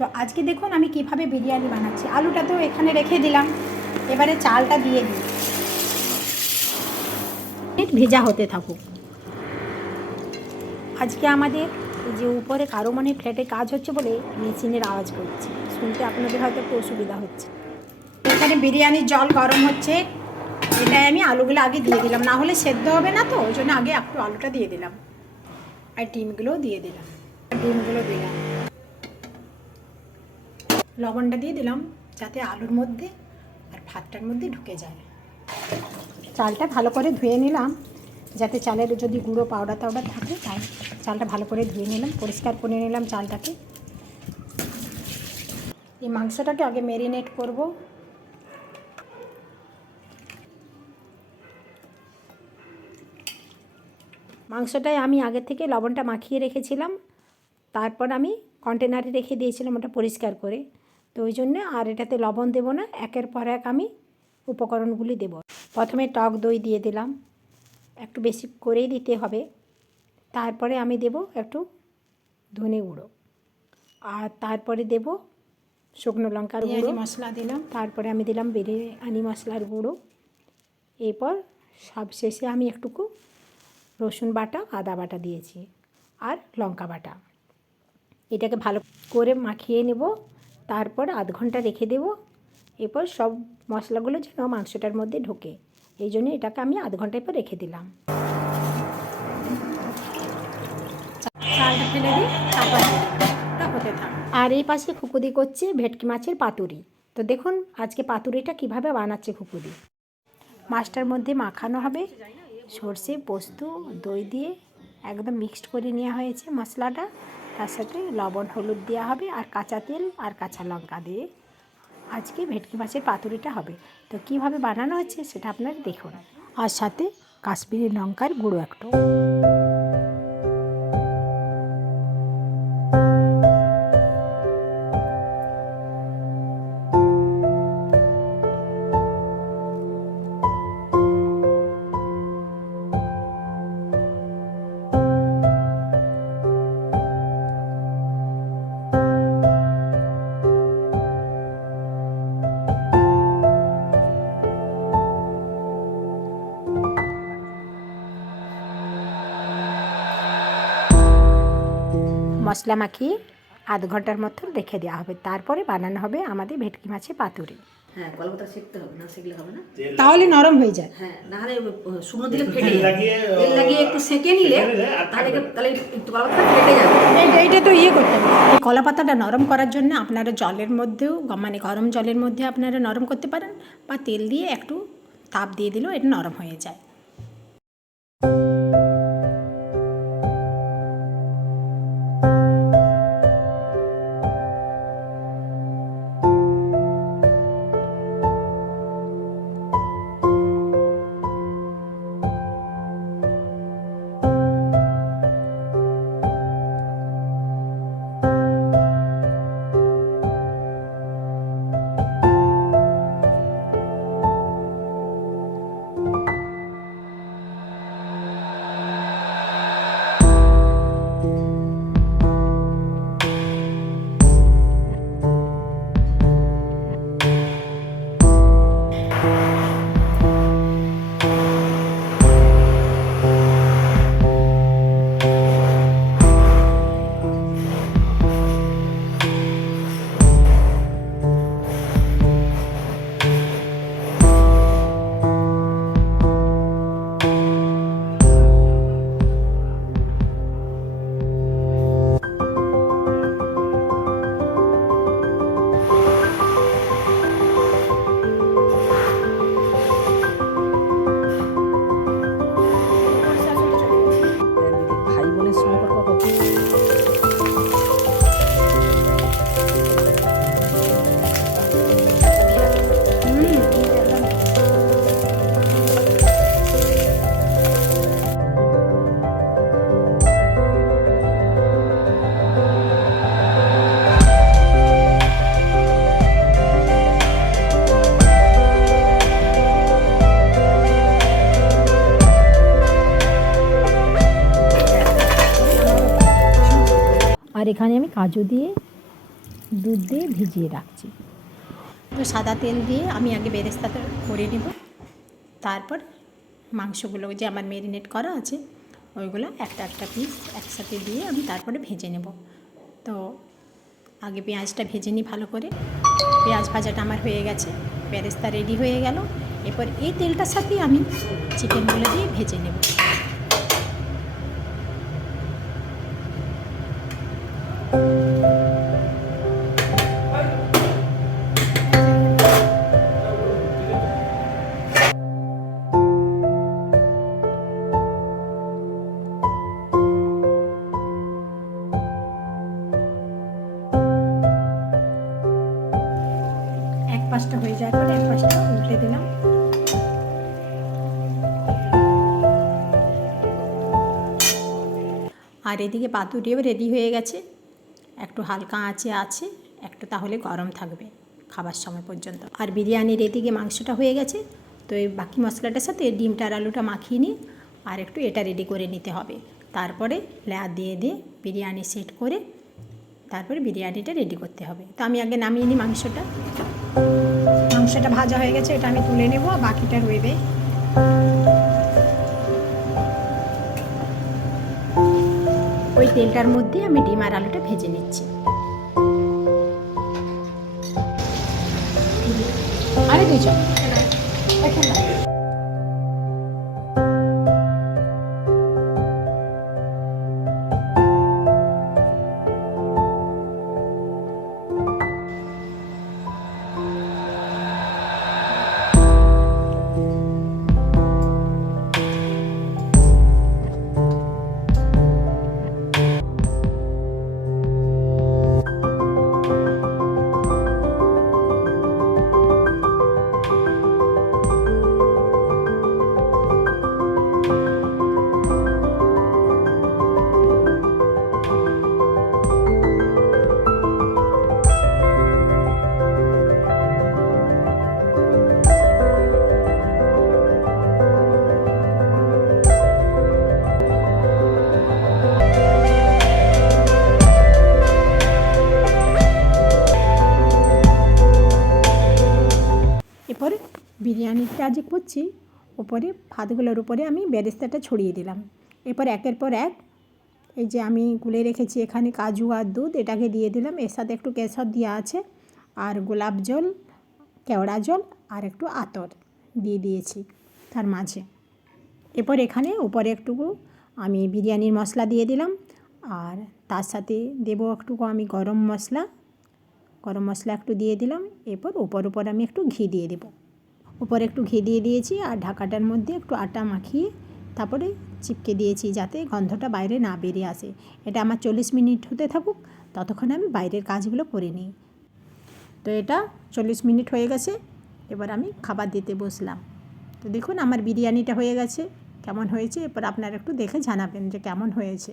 তো আজকে দেখুন আমি কিভাবে বিরিয়ানি বানাচ্ছি। আলুটা তো এখানে রেখে দিলাম, এবারে চালটা দিয়ে দিই, ভেজা হতে থাকুক। আজকে আমাদের এই যে উপরে কারো মনে ফ্ল্যাটে কাজ হচ্ছে বলে মেশিনের আওয়াজ করছে, শুনতে আপনাদের হয়তো একটু অসুবিধা হচ্ছে। এখানে বিরিয়ানির জল গরম হচ্ছে, এটাই আমি আলুগুলো আগে দিয়ে দিলাম, না হলে সেদ্ধ হবে না, তো ওই জন্য আগে একটু আলুটা দিয়ে দিলাম আর ডিমগুলোও দিয়ে দিলাম। ডিমগুলো দিলাম, লবণটা দিয়ে দিলাম যাতে আলুর মধ্যে আর ভাতটার মধ্যে ঢুকে যায়। চালটা ভালো করে ধুয়ে নিলাম, যাতে চালের যদি গুঁড়ো পাউডার টাউডার থাকে তাই চালটা ভালো করে ধুয়ে নিলাম, পরিষ্কার করে নিলাম চালটাকে। এই মাংসটাকে আগে ম্যারিনেট করব। মাংসটায় আমি আগে থেকে লবণটা মাখিয়ে রেখেছিলাম, তারপর আমি কন্টেনারে রেখে দিয়েছিলাম ওটা পরিষ্কার করে, তো ওই জন্য আর এটাতে লবণ দেবো না, একের পর এক আমি উপকরণগুলি দেব। প্রথমে টক দই দিয়ে দিলাম, একটু বেশি করেই দিতে হবে। তারপরে আমি দেব একটু ধনে গুঁড়ো, আর তারপরে দেব শুকনো লঙ্কার গুঁড়ো, মশলা দিলাম, তারপরে আমি দিলাম বিরিয়ানি মশলার গুঁড়ো। এরপর সবশেষে আমি একটুকু রসুন বাটা, আদা বাটা দিয়েছি আর লঙ্কা বাটা। এটাকে ভালো করে মাখিয়ে নেব, তারপর আধ ঘন্টা রেখে দেব। এরপর সব মশলাগুলো যেন মাংসটার মধ্যে ঢোকে, এই জন্য এটাকে আমি আধ ঘন্টার পর রেখে দিলাম। চালটা ফেলে দিই, তারপর হতে থাক। আর এই পাশে খুকুদি করছে ভেটকি মাছের পাতুরি। তো দেখুন আজকে পাতুরিটা কিভাবে বানাচ্ছে খুকুদি। মাছটার মধ্যে মাখানো হবে সর্ষে, পোস্ত, দই দিয়ে একদম মিক্সড করে নেওয়া হয়েছে মশলাটা, তার সাথে লবণ হলুদ দেওয়া হবে আর কাঁচা তেল আর কাঁচা লঙ্কা দিয়ে আজকে ভেটকি মাছের পাতুরিটা হবে। তো কিভাবে বানানো হচ্ছে সেটা আপনারা দেখুন, আর সাথে কাশ্মীরি লঙ্কার গুঁড়ো একটু। মশলা মাখিয়ে আধ ঘন্টার মতো রেখে দেওয়া হবে, তারপরে বানানো হবে আমাদের ভেটকি মাছের পাতুরি। হ্যাঁ, কলাপাতা শিখতে হবে, না শিখলে হবে না, তাহলে নরম হয়ে যায়। হ্যাঁ, না হলে শুকনো দিলে ফেটে যায়, তেল লাগিয়ে একটু সেঁকে নিলে তাহলে একটু কলাপাতা ফেটে যাবে। এইটা তো ইয়ে করতে হবে, এই কলা পাতাটা নরম করার জন্য আপনারা জলের মধ্যেও মানে গরম জলের মধ্যে আপনারা নরম করতে পারেন, বা তেল দিয়ে একটু তাপ দিয়ে দিলেও এটা নরম হয়ে যায়। ভাই বোনের সম্পর্ক কত আর এখানে আমি কাজু দিয়ে দুধ দিয়ে ভিজিয়ে রাখছি। তো সাদা তেল দিয়ে আমি আগে বেরেস্তাটা করে নেব, তারপর মাংসগুলো যে আমার ম্যারিনেট করা আছে ওইগুলো একটা একটা পিস একসাথে দিয়ে আমি তারপরে ভেজে নেব। তো আগে পেঁয়াজটা ভেজে নিই ভালো করে। পেঁয়াজ ভাজাটা আমার হয়ে গেছে, বেরেস্তা রেডি হয়ে গেল। এরপর এই তেলটার সাথে আমি চিকেনগুলো দিয়ে ভেজে নেব। এক পাশটা হয়ে যাওয়ার পরে এক পাশটা উল্টে দিলাম। আর এদিকে পাতুরিও রেডি হয়ে গেছে, একটু হালকা আঁচে আছে, একটু তাহলে গরম থাকবে খাবার সময় পর্যন্ত। আর বিরিয়ানির এদিকে মাংসটা হয়ে গেছে। তো এই বাকি মশলাটার সাথে ডিমটা আর আলুটা মাখিয়ে নিয়ে আর একটু এটা রেডি করে নিতে হবে। তারপরে লেয়ার দিয়ে দিয়ে বিরিয়ানি সেট করে তারপরে বিরিয়ানিটা রেডি করতে হবে। তো আমি আগে নামিয়ে নিই মাংসটা। মাংসটা ভাজা হয়ে গেছে, এটা আমি তুলে নেব, বাকিটা রইবে। ওই তেলটার মধ্যে আমি ডিম আর আলুটা ভেজে নিচ্ছি। আরে দুই চপ এরপরে বিরিয়ানিটা যে করছি ওপরে ভাতগুলোর উপরে আমি বেরেস্তাটা ছড়িয়ে দিলাম। এরপর একের পর এক এই যে আমি গুলে রেখেছি এখানে কাজু আর দুধ, এটাকে দিয়ে দিলাম। এর সাথে একটু কেশর দেওয়া আছে আর গোলাপ জল, কেওড়া জল আর একটু আতর দিয়ে দিয়েছি তার মাঝে। এরপর এখানে উপরে একটু আমি বিরিয়ানির মশলা দিয়ে দিলাম আর তার সাথে দেবো একটু আমি গরম মশলা একটু দিয়ে দিলাম। এরপর উপর আমি একটু ঘি দিয়ে দেবো। উপরে একটু ঘি দিয়ে দিয়েছি আর ঢাকাটার মধ্যে একটু আটা মাখিয়ে তারপরে চিপকে দিয়েছি যাতে গন্ধটা বাইরে না বেরিয়ে আসে। এটা আমার 40 মিনিট হতে থাকুক, ততক্ষণে আমি বাইরের কাজগুলো করে নিই। তো এটা 40 মিনিট হয়ে গেছে, এবার আমি খাবার দিতে বসলাম। তো দেখুন আমার বিরিয়ানিটা হয়ে গেছে, কেমন হয়েছে এরপর আপনারা একটু দেখে জানাবেন যে কেমন হয়েছে।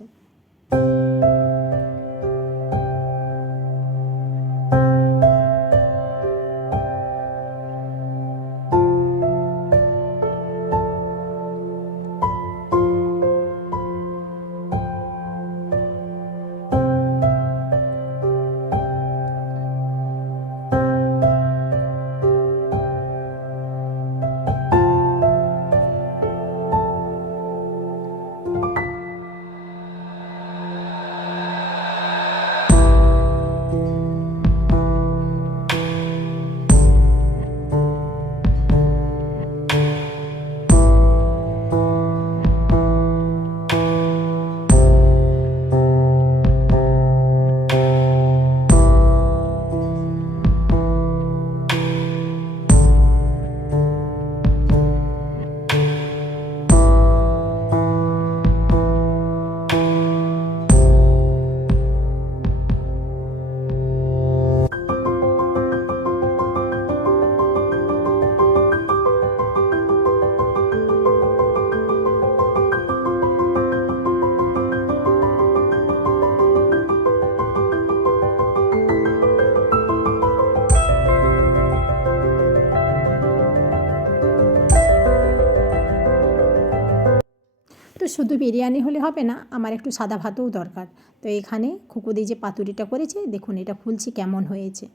শুধু বিরিয়ানি হলে হবে না, আমার একটু সাদা ভাতও দরকার। তো এখানে খুকুদি যে পাতুরিটা করেছে, দেখুন এটা খুলছি কেমন হয়েছে।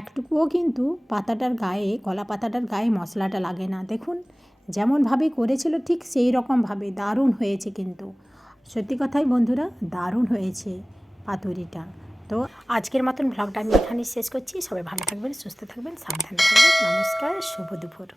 একটুকুও কিন্তু পাতাটার গায়ে, কলা পাতাটার গায়ে মশলাটা লাগে না। দেখুন যেমনভাবে করেছিল ঠিক সেই রকমভাবে দারুণ হয়েছে কিন্তু। সত্যি কথাই বন্ধুরা, দারুণ হয়েছে পাতুরিটা। তো আজকের মতন ব্লগটা আমি এখানেই শেষ করছি। সবাই ভালো থাকবেন, সুস্থ থাকবেন, সাবধানে থাকবেন। নমস্কার, শুভ দুপুর।